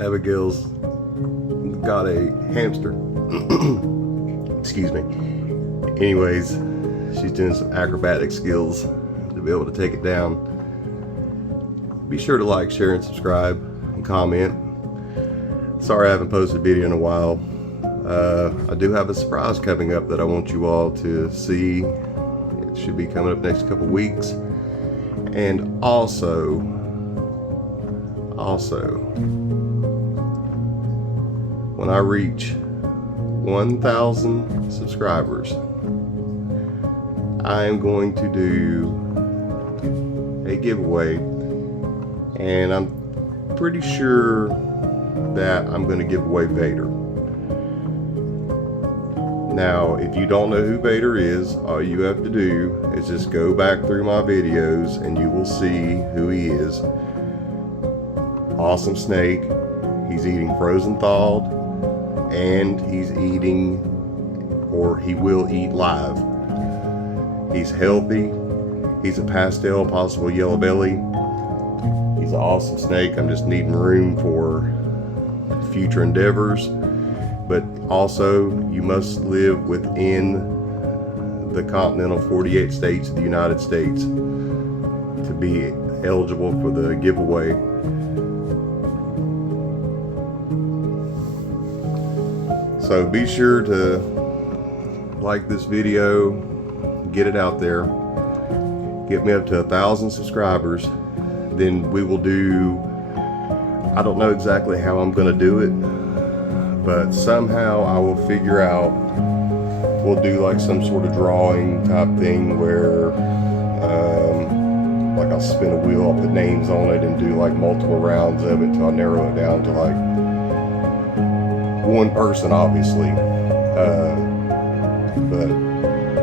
Abigail's got a hamster. Excuse me. Anyways, she's doing some acrobatic skills to be able to take it down. Be sure to like, share, and subscribe, and comment. Sorry I haven't posted a video in a while. I do have a surprise coming up that I want you all to see. It should be coming up next couple weeks. And also, when I reach 1,000 subscribers, I am going to do a giveaway, and I'm pretty sure that I'm going to give away Vader. Now, if you don't know who Vader is, all you have to do is just go back through my videos and you will see who he is. Awesome snake. He's eating frozen thawed, and he's eating, or he will eat live. He's healthy. He's a pastel, possible yellow belly. He's an awesome snake. I'm just needing room for future endeavors. But also, you must live within the continental 48 states of the United States to be eligible for the giveaway. So be sure to like this video, get it out there, get me up to 1,000 subscribers. Then we will do, I don't know exactly how I'm going to do it, but somehow I will figure out, we'll do like some sort of drawing type thing where like I'll spin a wheel, I'll put names on it and do like multiple rounds of it till I narrow it down to like one person, obviously. But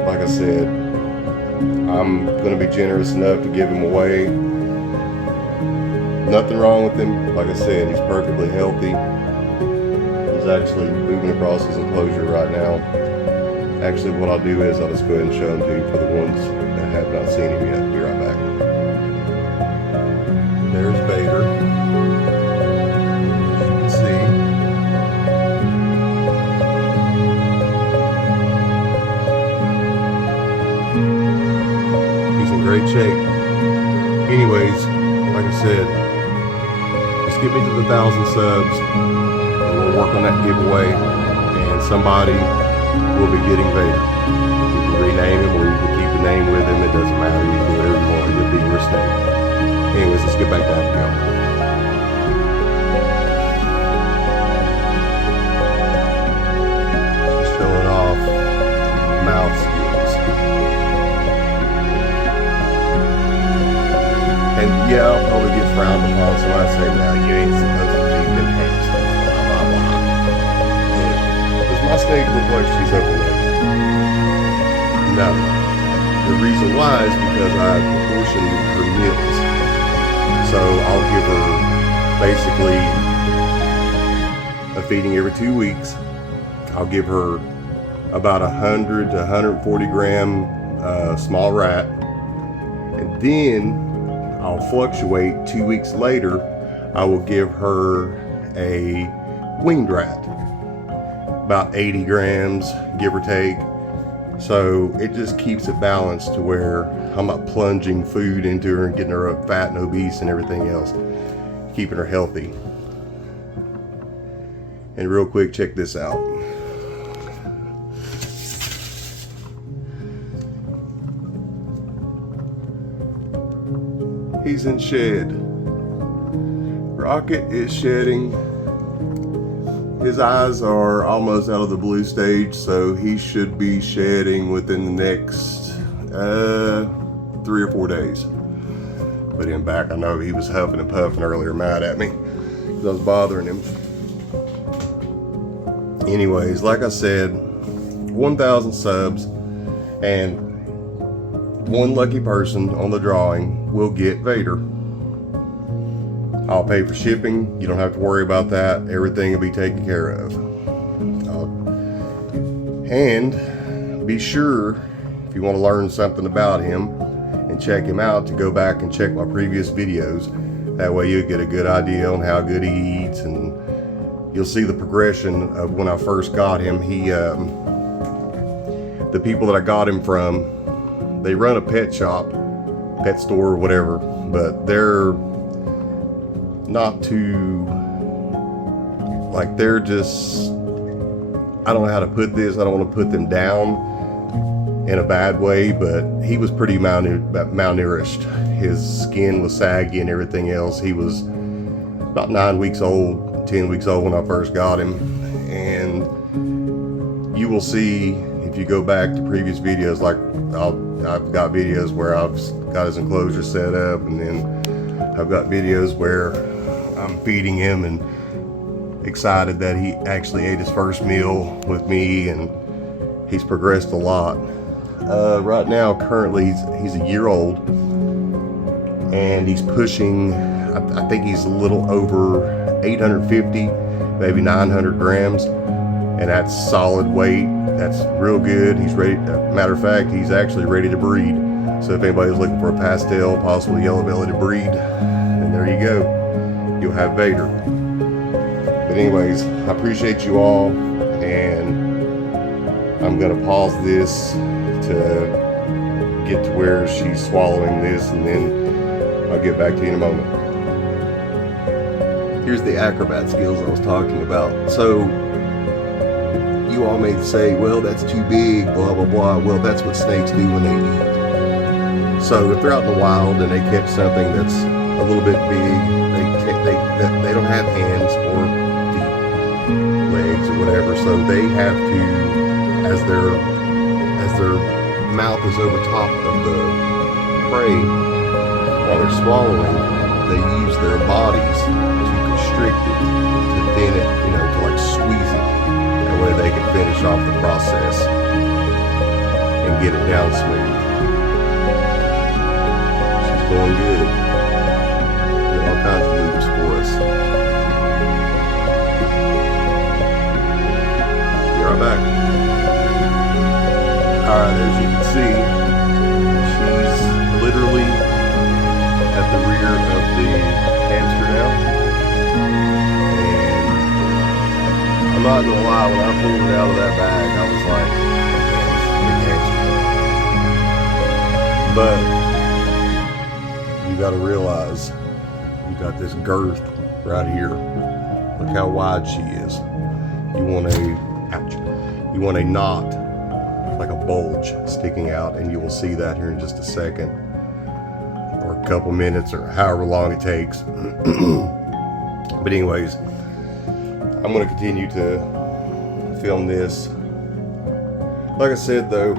like I said, I'm going to be generous enough to give him away. Nothing wrong with him. Like I said, he's perfectly healthy. He's actually moving across his enclosure right now. Actually, what I'll do is I'll just go ahead and show him to you for the ones that have not seen him yet. Be right back. There's Vader. As you can see. He's in great shape. Anyways, like I said, just get me to the 1,000 subs. We'll work on that giveaway, and somebody will be getting Vader. You can rename him, or you can keep the name with him. It doesn't matter. You can do whatever you want. It'll be your snake. Anyways, let's get back to Abigail. She's showing off mouth skills. And yeah, I'll probably get frowned upon. Somebody say, "Well, you ain't supposed to feed them hamsters." Blah blah blah. Does my snake look like she's overweight? No. The reason why is because I proportion her meals. So I'll give her basically a feeding every 2 weeks. I'll give her about 100 to 140 gram small rat, and then I'll fluctuate. 2 weeks later, I will give her a winged rat, about 80 grams, give or take. So it just keeps it balanced to where I'm not plunging food into her and getting her up fat and obese and everything else, keeping her healthy. And real quick, check this out. He's in shed. Rocket is shedding. His eyes are almost out of the blue stage, so he should be shedding within the next 3 or 4 days. Put him back. I know he was huffing and puffing earlier, mad at me because I was bothering him. Anyways, like I said, 1,000 subs, and one lucky person on the drawing will get Vader. I'll pay for shipping. You don't have to worry about that. Everything will be taken care of. And be sure, if you want to learn something about him and check him out, to go back and check my previous videos. That way you get a good idea on how good he eats, and you'll see the progression of when I first got him. The people that I got him from, they run a pet shop, pet store or whatever, but they're not too, like, they're just, I don't know how to put this, I don't want to put them down in a bad way, but he was pretty malnourished. His skin was saggy and everything else. He was about 9 weeks old, 10 weeks old when I first got him. And you will see, if you go back to previous videos, like I've got videos where I've got his enclosure set up, and then I've got videos where I'm feeding him and excited that he actually ate his first meal with me, and he's progressed a lot. Right now, currently, he's a year old, and he's pushing, I think he's a little over 850, maybe 900 grams, and that's solid weight. That's real good. He's ready. Matter of fact, he's actually ready to breed. So if anybody's looking for a pastel, possible yellow belly to breed, then there you go. You'll have Vader. But anyways, I appreciate you all, and I'm gonna pause this to get to where she's swallowing this, and then I'll get back to you in a moment. Here's the acrobat skills I was talking about. So you all may say, well, that's too big, blah, blah, blah. Well, that's what snakes do when they eat. So if they're out in the wild and they catch something that's a little bit big, they don't have hands or feet, legs or whatever, so they have to, as their mouth is over top of the prey while they're swallowing, they use their bodies to constrict it, to thin it, to like squeeze it. That way they can finish off the process and get it down smooth. She's going good. Doing all kinds of moves for us. Be right back. Alright, as you can see, she's literally at the rear of the hamster now. And I'm not gonna lie, when I pulled it out of that bag, I was like, man, it's a big hamster. But you gotta realize, you got this girth right here. Look how wide she is. You want a knot, like a bulge sticking out, and you will see that here in just a second, or a couple minutes, or however long it takes. But anyways, I'm going to continue to film this. Like I said though,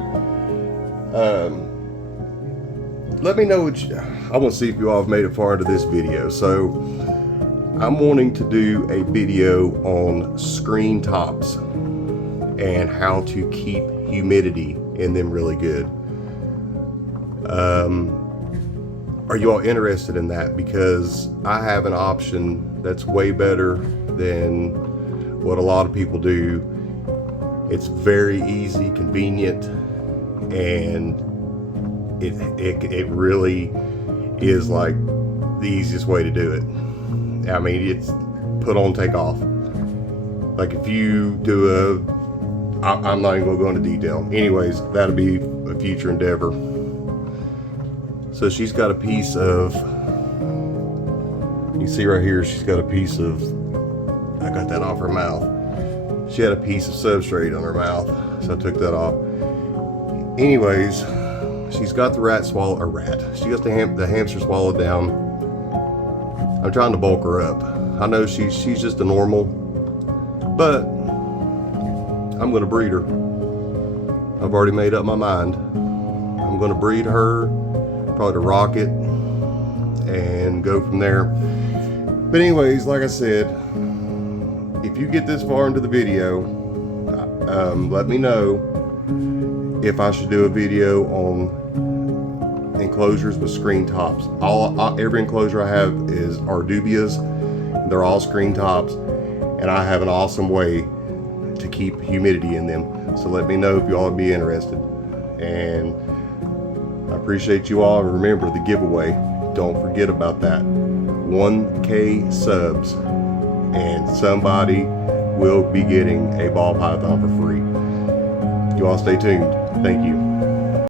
let me know what I want to see if you all have made it far into this video. So I'm wanting to do a video on screen tops and how to keep humidity in them really good. Are you all interested in that? Because I have an option that's way better than what a lot of people do. It's very easy, convenient, and it really is like the easiest way to do it. I mean, it's put on, take off. Like if you do I'm not even gonna go into detail. Anyways, that'll be a future endeavor. So she's got a piece of, you see right here, she's got a piece of, I got that off her mouth. She had a piece of substrate on her mouth, so I took that off. Anyways, she's got the she got the hamster swallowed down. I'm trying to bulk her up. I know she's just a normal, but I'm gonna breed her. I've already made up my mind. I'm gonna breed her, probably to rocket, and go from there. But anyways, like I said, if you get this far into the video, let me know if I should do a video on enclosures with screen tops. Every enclosure I have are dubias. They're all screen tops, and I have an awesome way to keep humidity in them. So let me know if you all would be interested. And I appreciate you all. Remember the giveaway. Don't forget about that. 1K subs, and somebody will be getting a ball python for free. You all stay tuned. Thank you.